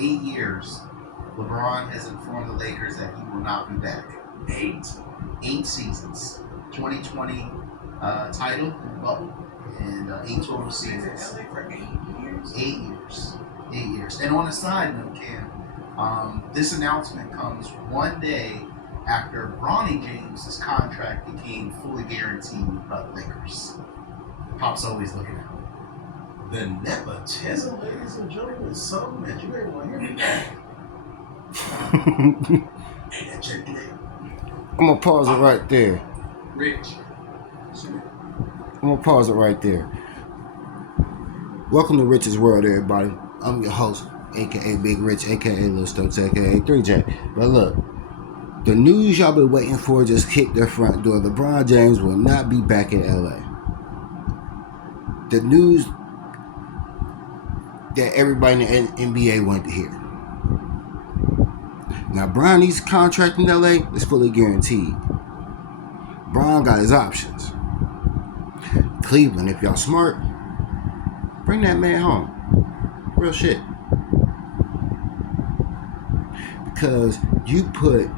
8 years, LeBron has informed the Lakers that he will not be back. Eight seasons. 2020 title in the bubble, and 8 total seasons. For 8 years? 8 years. 8 years. And on a side note, Cam, this announcement comes one day after Bronny James' contract became fully guaranteed by the Lakers. Pop's always looking out. The nepotism, ladies and gentlemen, is something that you ain't want to hear me. Ain't that check today? I'm gonna pause it right there. Rich. I'm gonna pause it right there. Welcome to Rich's World, everybody. I'm your host, aka Big Rich, aka Lil Stokes, aka 3J. But look, the news y'all been waiting for just hit their front door. LeBron James will not be back in LA. The news that everybody in the NBA wanted to hear. Now, Bronny's contract in LA is fully guaranteed. Bron got his options. Cleveland, if y'all smart, bring that man home. Real shit. Because you put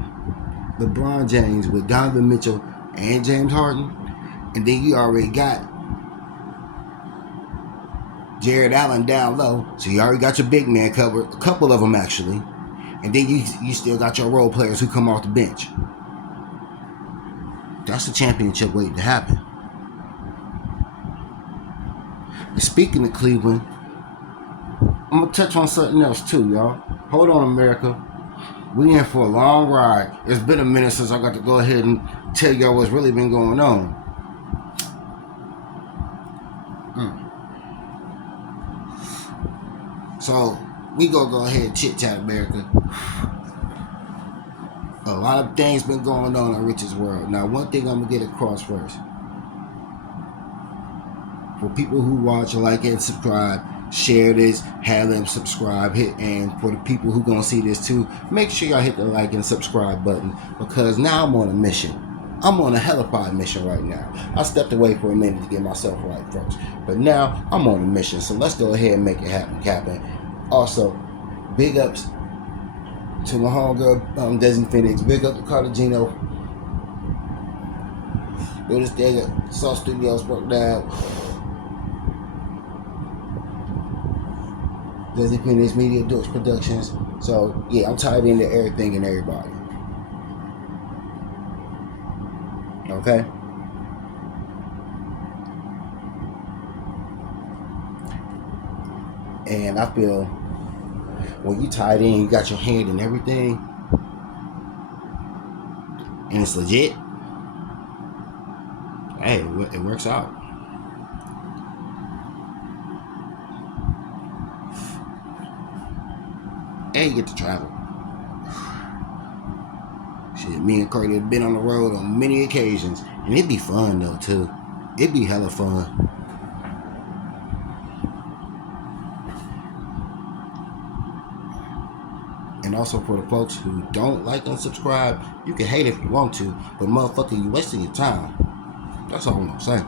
LeBron James with Donovan Mitchell and James Harden, and then you already got Jared Allen down low, so you already got your big man covered, a couple of them actually, and then you still got your role players who come off the bench. That's the championship waiting to happen. And speaking of Cleveland, I'm going to touch on something else too, y'all. Hold on, America. We in for a long ride. It's been a minute since I got to go ahead and tell y'all what's really been going on. So, we gonna go ahead and chit-chat, America. A lot of things been going on in Rich's World. Now, one thing I'm going to get across first. For people who watch, like, and subscribe, share this, have them subscribe, and for the people who going to see this too, make sure y'all hit the like and subscribe button, because now I'm on a mission. I'm on a hellified mission right now. I stepped away for a minute to get myself right, folks. But now, I'm on a mission, so let's go ahead and make it happen, Captain. Also, big ups to my homegirl, Desi Phoenix. Big up to Cartagena. Do this thing at Soul Studios worked out. Desi Phoenix Media, Dukes Productions. So, yeah, I'm tied into everything and everybody. Okay? And I feel when you tied in, you got your hand in everything, and it's legit, hey, it works out. And you get to travel. Shit, me and Cardi have been on the road on many occasions, and it'd be fun though too. It'd be hella fun. And also for the folks who don't like and subscribe, you can hate if you want to, but motherfucker, you wasting your time. That's all I'm saying.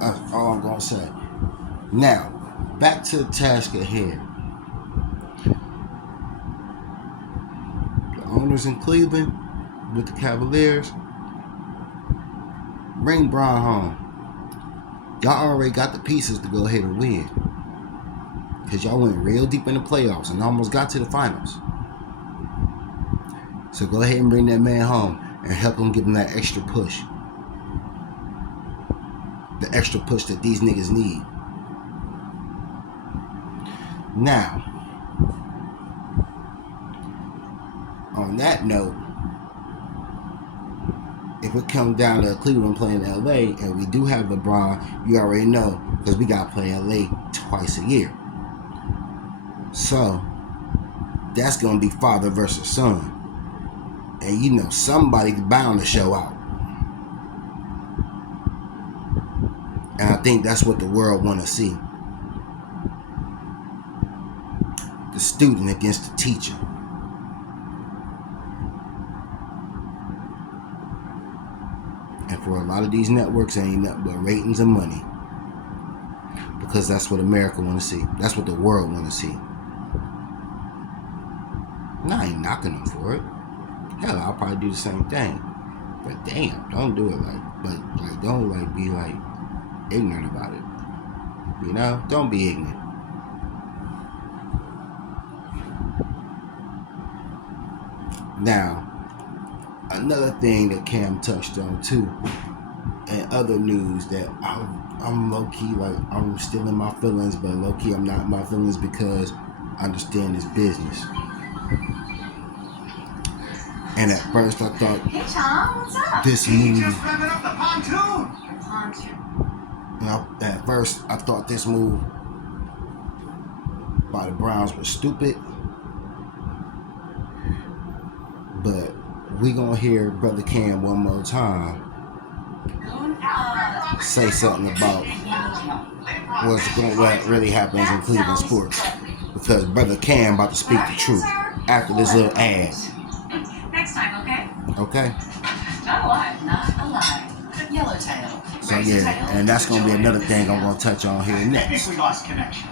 That's all I'm gonna say. Now, back to the task at hand. The owners in Cleveland with the Cavaliers, bring Bron home. Y'all already got the pieces to go ahead and win. Because y'all went real deep in the playoffs and almost got to the finals. So go ahead and bring that man home and help him give him that extra push. The extra push that these niggas need. Now, on that note, if it comes down to Cleveland playing LA, and we do have LeBron, you already know, because we got to play LA twice a year. So, that's going to be father versus son. And you know, somebody's bound to show out. And I think that's what the world want to see. The student against the teacher. And for a lot of these networks, it ain't nothing but ratings and money. Because that's what America want to see. That's what the world want to see. And I ain't knocking them for it. Hell, I'll probably do the same thing. But damn, don't do it don't be ignorant about it. You know, don't be ignorant. Now, another thing that Cam touched on too, and other news that I'm low key I'm still in my feelings, but low key I'm not in my feelings because I understand this business. And at first I thought, Hey Tom, what's up? this move. Just revving up the pontoon. At first I thought this move by the Browns was stupid, but we gonna hear Brother Cam one more time say something about what really happens in Cleveland sports, because Brother Cam about to speak the truth after this little ad. Next time, okay? Okay? Not alive, not alive. Yellowtail. So yeah, and that's gonna be another thing I'm gonna touch on here I think next. we lost connection.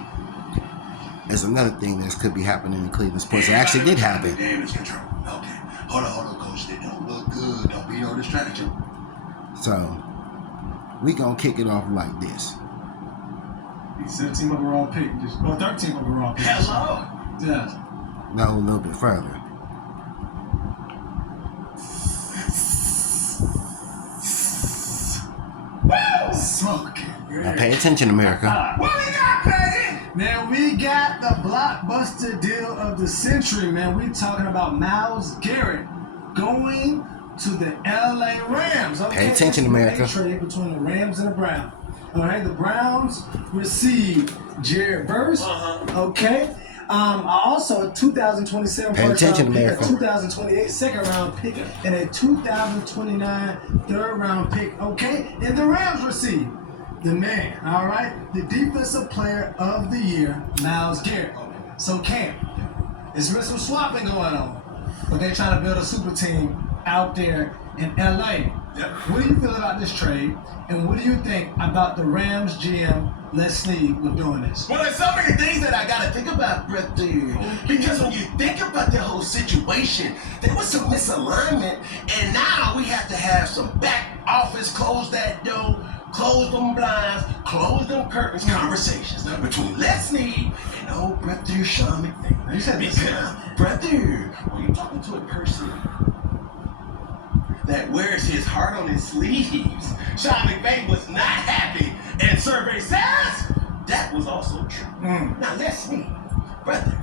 There's another thing that could be happening in Cleveland sports. It actually did happen. Damage control. Okay. Hold on, coach. They don't look good. Don't be no distraction. So we gonna kick it off like this. 17th overall pick. 13th overall pick. Hello. Yeah. No, a little bit further. Smoke. Now pay attention, America. What we got, Peggy? Man, we got the blockbuster deal of the century, man. We talking about Myles Garrett going to the LA Rams. Okay? Pay attention, It's a America. trade between the Rams and the Browns. All right, the Browns received Jared Verse. Okay. Also a 2027 Pay first attention, round pick, America. a 2028 second round pick, and a 2029 third round pick. Okay, and the Rams received the man. All right, the defensive player of the year, Myles Garrett. So Cam, there's been some swapping going on, but they're trying to build a super team out there in LA. Yep. What do you feel about this trade, and what do you think about the Rams GM Les Snead with doing this? Well, there's so many things that I gotta think about, brother. Because when you think about the whole situation, there was some misalignment, and now we have to have some back office, close that door, close them blinds, close them curtains, conversations between Les Snead and old brother Sean McVay. You said this. Because, brother, when you're talking to a person that wears his heart on his sleeves, Sean McVay was not happy, and survey says that was also true. Now let's see, brother,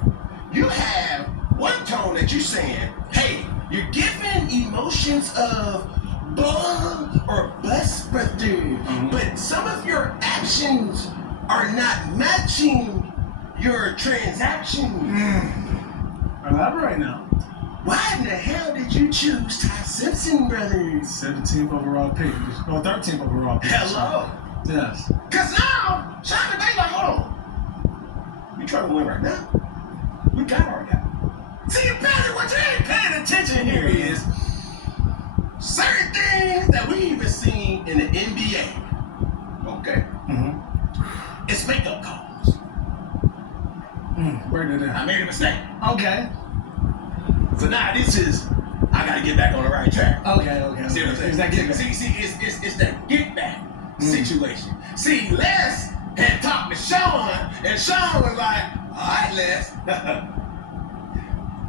you have one tone that you're saying, hey, you're giving emotions of bum or bust, brother, but some of your actions are not matching your transactions. Elaborate now. Why in the hell did you choose Ty Simpson, brothers? 17th overall pick, or 13th overall pick. Hello. Yes. Cause now, Sean McVay like, hold on. We trying to win right now. We got our guy. See, Patty, what you ain't paying attention here is certain things that we even seen in the NBA. Okay. It's makeup calls. Break it I down. made a mistake. Okay. So now this is, I gotta get back on the right track. Okay. See what I'm saying? Is that getting See, it's that get back situation. See, Les had talked to Sean, and Sean was like, all right, Les,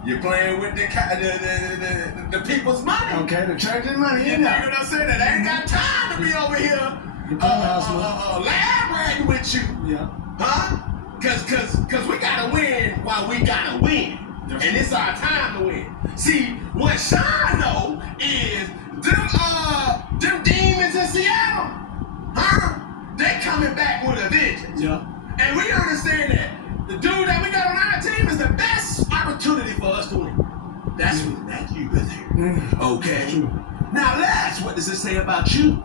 you're playing with the people's money. Okay, the church and money, You you know know. what I'm saying? I ain't got time to be over here You come house, lab with you, Yeah. huh? Cause we gotta win while we gotta win. And it's our time to win. See, what Sean know is them demons in Seattle, huh? They coming back with a vengeance. Yeah. And we understand that the dude that we got on our team is the best opportunity for us to win. That's you right there. Okay. True. Now, Les, what does it say about you?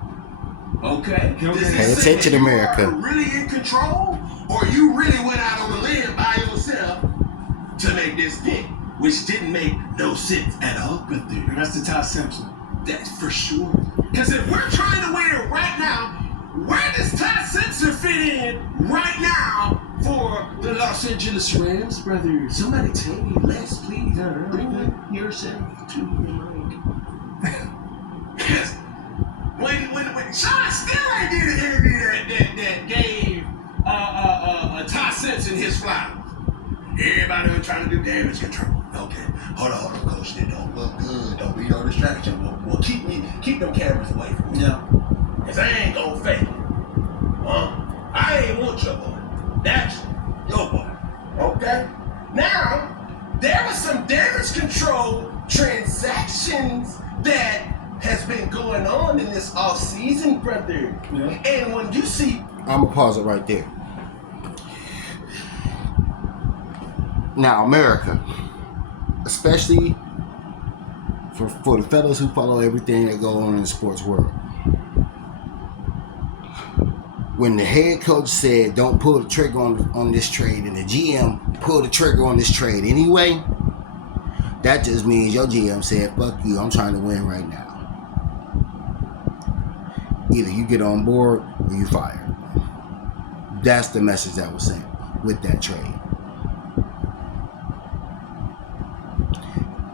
Okay. Does it Pay say attention, that you America. are really in control, or you really went out on a limb by yourself to make this pick, which didn't make no sense at all, but And that's the Ty Simpson. that's for sure. Because if we're trying to win right now, where does Ty Simpson fit in right now for the Los Angeles Rams, brother? Somebody tell me less, please. Bring yourself to the mic. Yes. When Sean still ain't did an interview that gave Ty Simpson his flowers. Everybody was trying to do damage control. Okay, hold on, coach. They don't look good. Don't be no distraction. Well, keep them cameras away from me. Yeah. Cause I ain't gonna fake it. I ain't want your boy. That's your boy. Okay? Now, there was some damage control transactions that has been going on in this off season, brother. Yeah. And when you see I'm gonna pause it right there. Now, America, especially for the fellas who follow everything that goes on in the sports world, when the head coach said don't pull the trigger on this trade, and the GM pulled the trigger on this trade anyway, that just means your GM said, fuck you, I'm trying to win right now. Either you get on board or you fire. That's the message that was sent with that trade.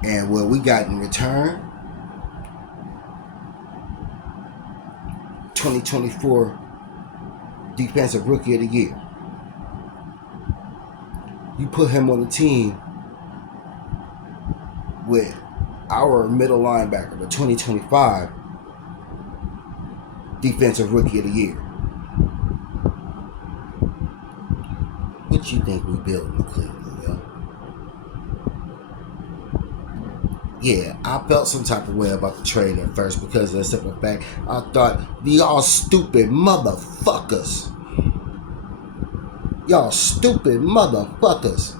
And what we got in return, 2024 Defensive Rookie of the Year. You put him on the team with our middle linebacker, the 2025 Defensive Rookie of the Year. What you think we built in Cleveland, yo? Yeah, I felt some type of way about the trade at first because of the simple fact I thought, y'all stupid motherfuckers. Y'all stupid motherfuckers.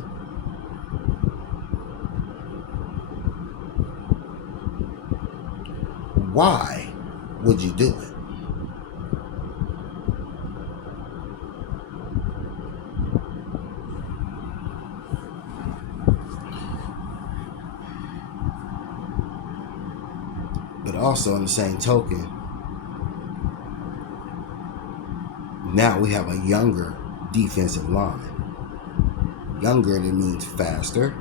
Why would you do it? But also, on the same token, now we have a younger defensive line. Younger, that means faster.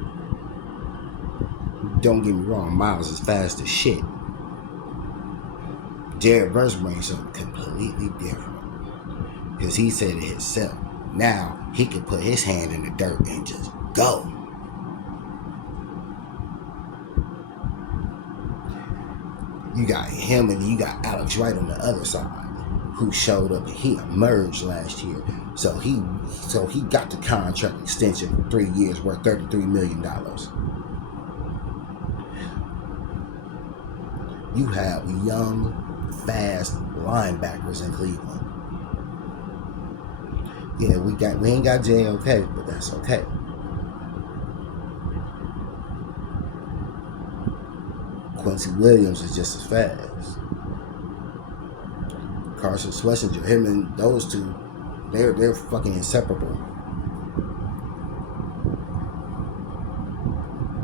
Don't get me wrong, Miles is fast as shit. Jared Verse brings something completely different. Because he said it himself. Now, he can put his hand in the dirt and just go. You got him and you got Alex Wright on the other side, who showed up and he emerged last year. So he got the contract extension for 3 years worth $33 million. You have young, fast linebackers in Cleveland. Yeah, we ain't got JOK, but that's okay. Quincy Williams is just as fast. Carson Schlesinger, him and those two, they're fucking inseparable.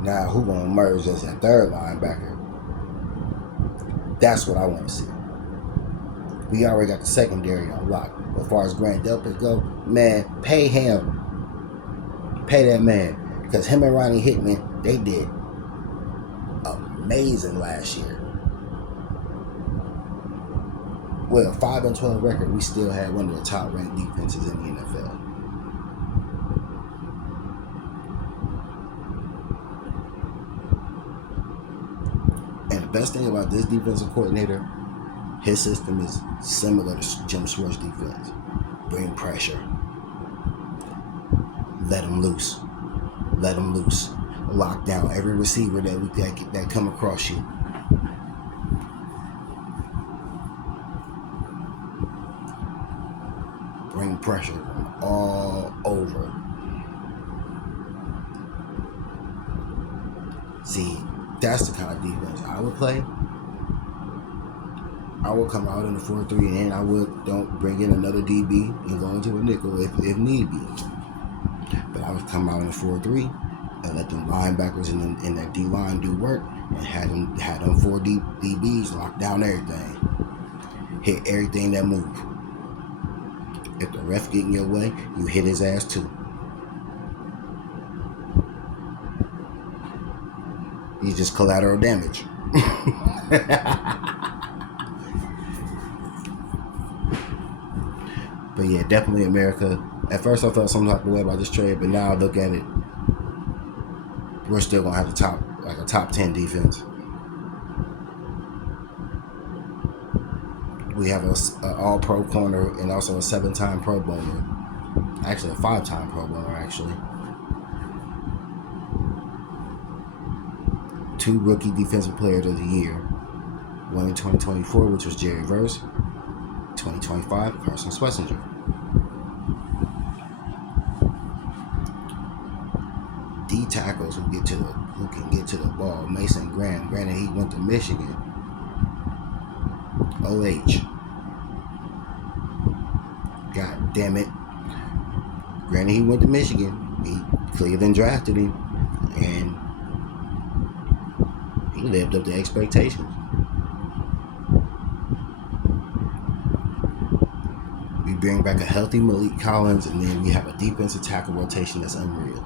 Now, who gonna emerge as that third linebacker? That's what I want to see. We already got the secondary on lock. As far as Grant Delpit go, man, pay him. Pay that man. Because him and Ronnie Hickman, they did amazing last year. With a 5-12 record, we still had one of the top ranked defenses in the NFL. And the best thing about this defensive coordinator, his system is similar to Jim Schwartz's defense. Bring pressure. Let him loose. Let him loose. Lock down every receiver that come across you. Bring pressure all over. See, that's the kind of defense I would play. I would come out in the 4-3 and I would don't bring in another DB and go into a nickel if need be. But I would come out in the 4-3 and let them linebackers in that D line do work and had them 4 DBs lock down everything. hit everything that move. If the ref get in your way, you hit his ass too. He's just collateral damage. But yeah, definitely America. At first I felt some type of way about this trade, but now I look at it, we're still gonna have a top 10 defense. We have an all-pro corner and also a 7-time Pro Bowler. Actually, a 5-time Pro Bowler, actually. 2 rookie defensive players of the year. One in 2024, which was Jerry Verse. 2025, Carson Schlesinger. D tackles who can get to the ball. Mason Graham. Granted, he went to Michigan. OH. God damn it. Granted, he went to Michigan. Cleveland drafted him, and he lived up to expectations. We bring back a healthy Malik Collins, and then we have a defensive tackle rotation that's unreal.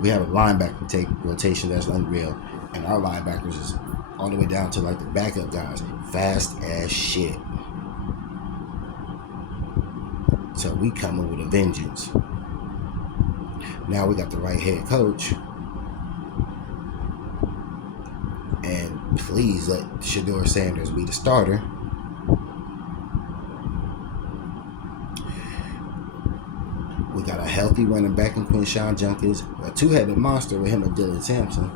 We have a linebacker rotation that's unreal, and our linebackers is all the way down to like the backup guys, fast as shit. So we coming with a vengeance. Now we got the right head coach, and please let Shedeur Sanders be the starter. We got a healthy running back in Quinshawn Judkins, a 2-headed monster with him and Dylan Sampson.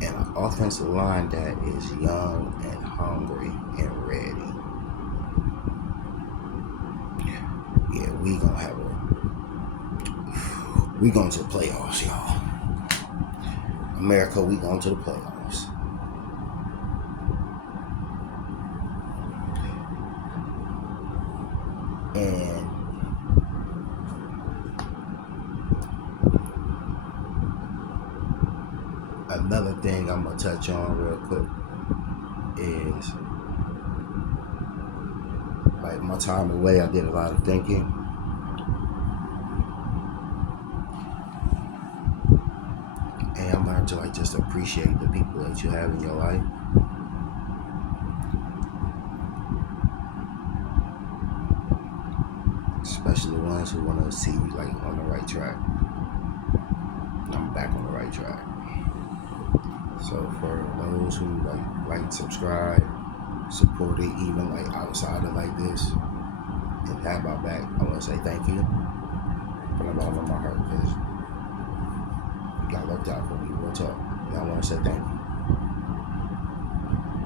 And an offensive line that is young and hungry and ready. Yeah, we going to the playoffs, y'all. America, we going to the playoffs. And another thing I'm going to touch on real quick is, like, my time away, I did a lot of thinking. And I'm learning to, like, just appreciate the people that you have in your life. Especially the ones who want to see you, like, on the right track. I'm back on the right track. So for those who like, subscribe, support it, even like outside of like this, and have my back, I want to say thank you from the bottom of my heart, because you got worked out for me, real talk. And I want to say thank you.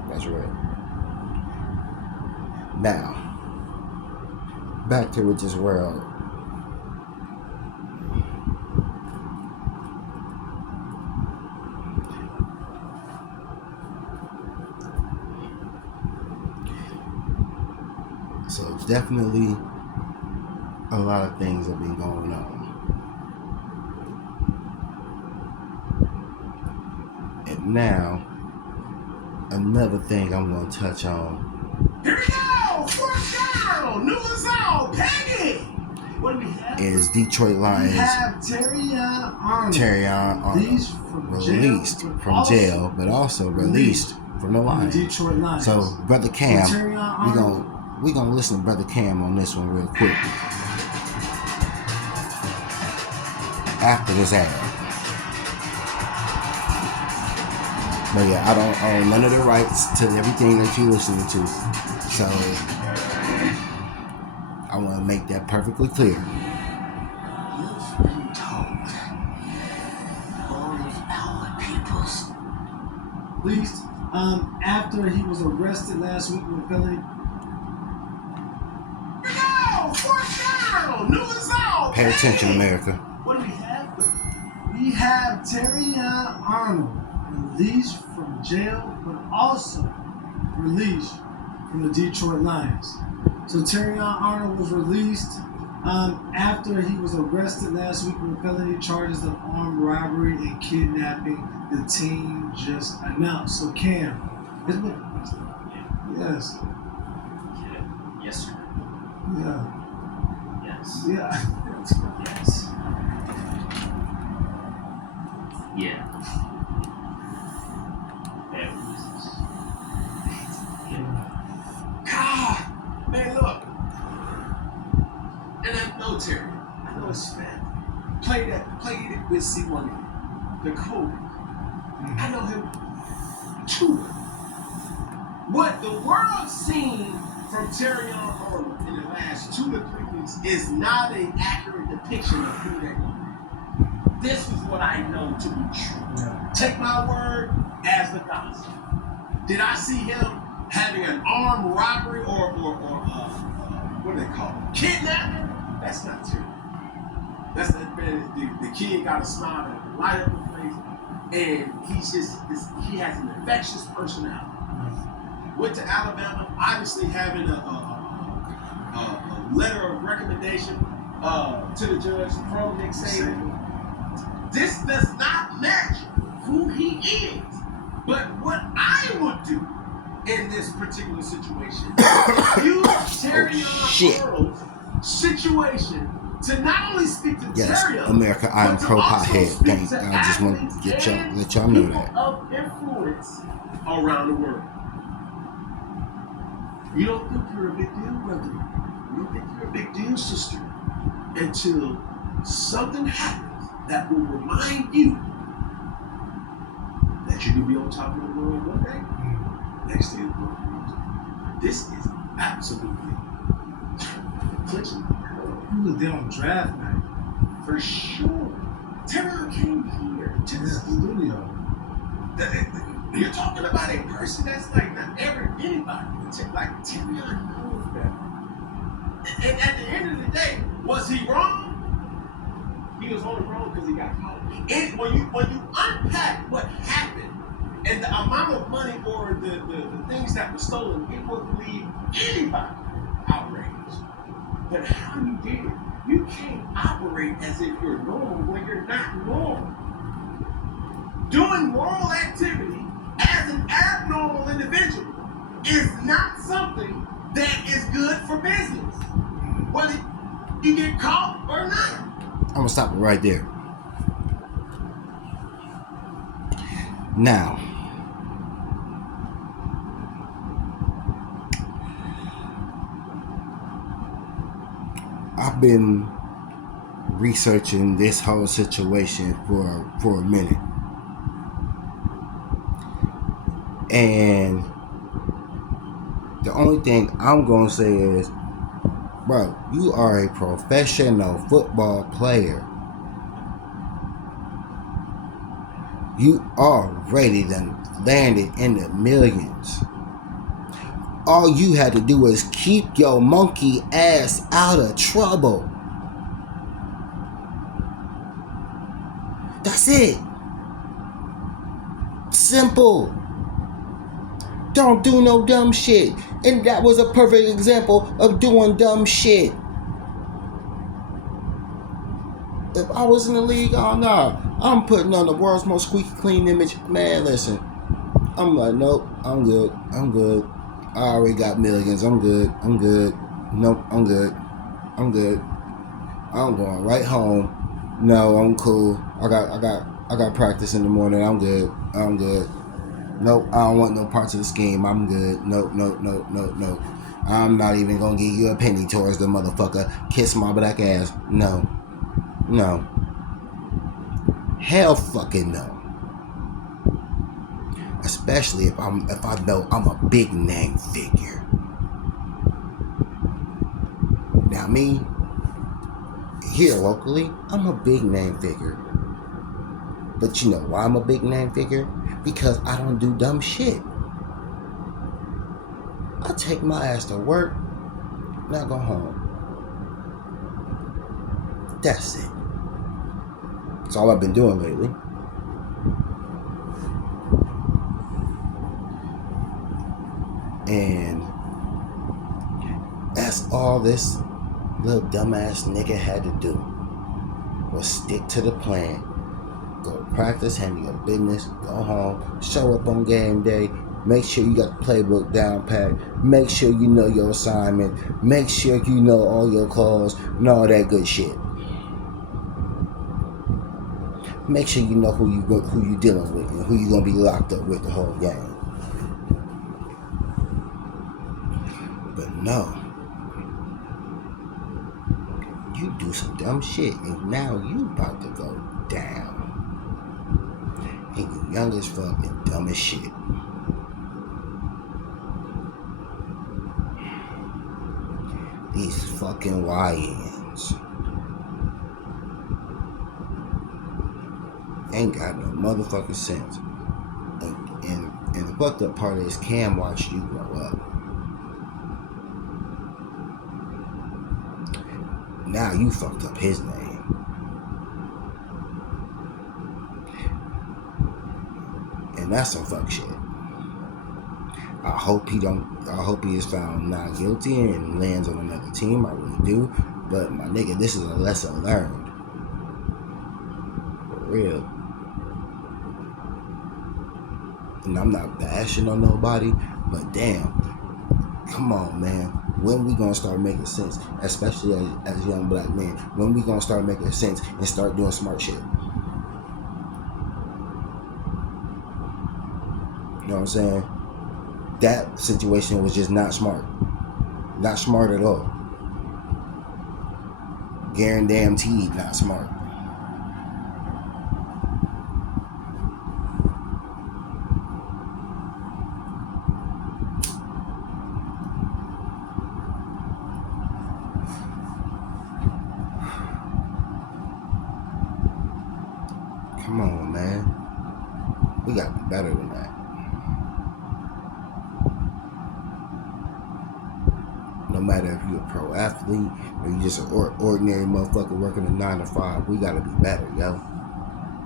That's real. Now, back to with this world. So it's definitely a lot of things that have been going on. And now, another thing I'm going to touch on. Here we go! Fourth down! New Lazard! Peggy! What do we have? Is Detroit Lions. We have Terrion Arnold. Terrion Arnold released from jail, but also released from the Lions. Detroit Lions. So, Brother Cam, Arnold. we gonna listen to Brother Cam on this one real quick. After this ad. But yeah, I don't own none of the rights to everything that you're listening to. So I want to make that perfectly clear. You've been told. All of our peoples. Released after he was arrested last week with Philly. Pay attention, America. What do we have? We have Terrion Arnold released from jail, but also released from the Detroit Lions. So Terrion Arnold was released After he was arrested last week with felony charges of armed robbery and kidnapping, the team just announced. So Cam, it's been, yes, Yes, sir. yeah, Yes. yeah. Yes. Yeah. Bad business. Yeah. God, man, look. And I know Terry. I know his family. Played it with C1, the coach. I know him too. What the world's seen from Terry Arnold in the last 2 to 3 weeks is not an accurate depiction of who they are. This is what I know to be true. Yeah. Take my word as the gospel. Did I see him having an armed robbery or what do they call it? Kidnapping? That's not true. That's the kid got a smile and light up the place, and he has an infectious personality. Went to Alabama, obviously having a letter of recommendation to the judge from Nick Saban. This does not match who he is. But what I would do in this particular situation, use Terry Arnold's situation to not only speak to Yes, Terry, America, I am but to pro also pothead. speak Thank. to I just want athletes to let and y'all know people that. of influence around the world. You don't think you're a big deal, brother. You don't think you're a big deal, sister, until something happens that will remind you that you can be on top of the world one day. Next day, the world. This is absolutely clinching. He was there on draft night. For sure. Terry came here to the Studio. You're talking about a person that's like not anybody. Like Terry knows better. And at the end of the day, was he wrong? He was only wrong because he got caught. And when you unpack what happened and the amount of money or the things that were stolen, it would leave anybody outraged. But how you did it, you can't operate as if you're normal when you're not normal. Doing moral activity as an abnormal individual is not something that is good for business, whether you get caught or not. I'm gonna stop it right there. Now, I've been researching this whole situation for a minute, and the only thing I'm gonna say is, bro, you are a professional football player. You already done landed in the millions. All you had to do is keep your monkey ass out of trouble. That's it. Simple. Don't do no dumb shit. And that was a perfect example of doing dumb shit. If I was in the league, oh no, I'm putting on the world's most squeaky clean image. Man, listen, I'm like, nope, I'm good. I already got millions. I'm good. Nope, I'm good. I'm going right home. No, I'm cool. I got practice in the morning. I'm good. Nope, I don't want no parts of the scheme. I'm good. Nope. I'm not even gonna give you a penny towards the motherfucker. Kiss my black ass. No. Hell fucking no. Especially if I know I'm a big name figure. Now me, here locally, I'm a big name figure. But you know why I'm a big name figure? Because I don't do dumb shit. I take my ass to work, and I go home. That's it. That's all I've been doing lately. And that's all this little dumbass nigga had to do was stick to the plan. Go to practice, handle your business, go home, show up on game day, make sure you got the playbook down pat, make sure you know your assignment, make sure you know all your calls and all that good shit. Make sure you know who you dealing with and who you gonna be locked up with the whole game. But no, you do some dumb shit and now you about to go down. And you young as fuck and dumb as shit. These fucking YNs ain't got no motherfucking sense. And the fucked up part is Cam watched you grow up. Now you fucked up his name. And that's some fuck shit. I hope he is found not guilty and lands on another team. I really do. But my nigga, this is a lesson learned. For real. And I'm not bashing on nobody, but damn, come on, man. When we gonna start making sense, especially as young black men? When we gonna start making sense and start doing smart shit? You know what I'm saying? That situation was just not smart. Not smart at all. Guaranteed not smart. Come on, man. We gotta be better than that. No matter if you're a pro athlete or you just an ordinary motherfucker working a 9 to 5, we gotta be better, yo.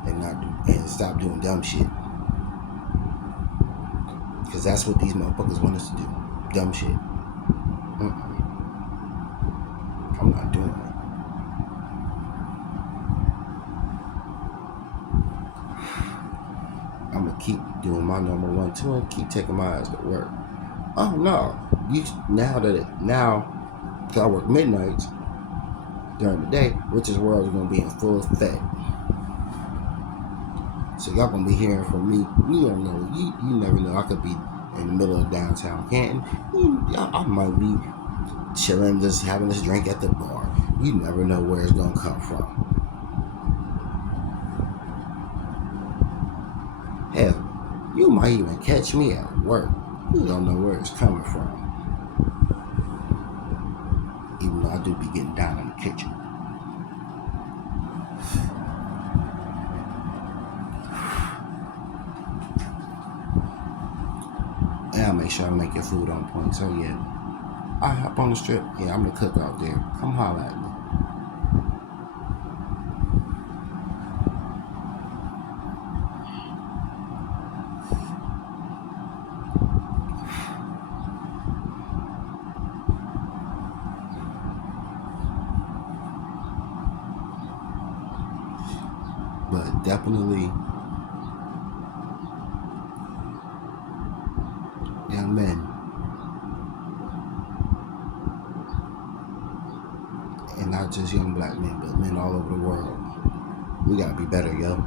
And stop doing dumb shit. Cause that's what these motherfuckers want us to do. Dumb shit. I'm not doing it. I'm gonna keep doing my number 1, 2, and keep taking my ass to work. Oh no! Now, cause I work midnights during the day, which is where I was gonna be in full effect. So y'all gonna be hearing from me. You don't know. You never know. I could be in the middle of downtown Canton. I might be chilling, just having this drink at the bar. You never know where it's gonna come from. Hell, you might even catch me at work. You don't know where it's coming from. Even though I do be getting down in the kitchen. And I'll make sure I make your food on point. So yeah, I hop on the strip. Yeah, I'm the cook out there. Come holler at me. But definitely, young men, and not just young black men, but men all over the world, we gotta be better, yo.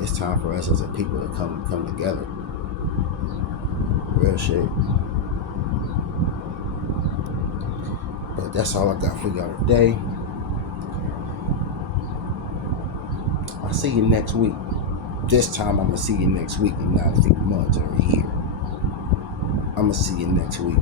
It's time for us as a people to come together. Real shit. But that's all I got for y'all today. I'll see you next week. This time I'm gonna see you next week and not a few months or a year. I'm gonna see you next week.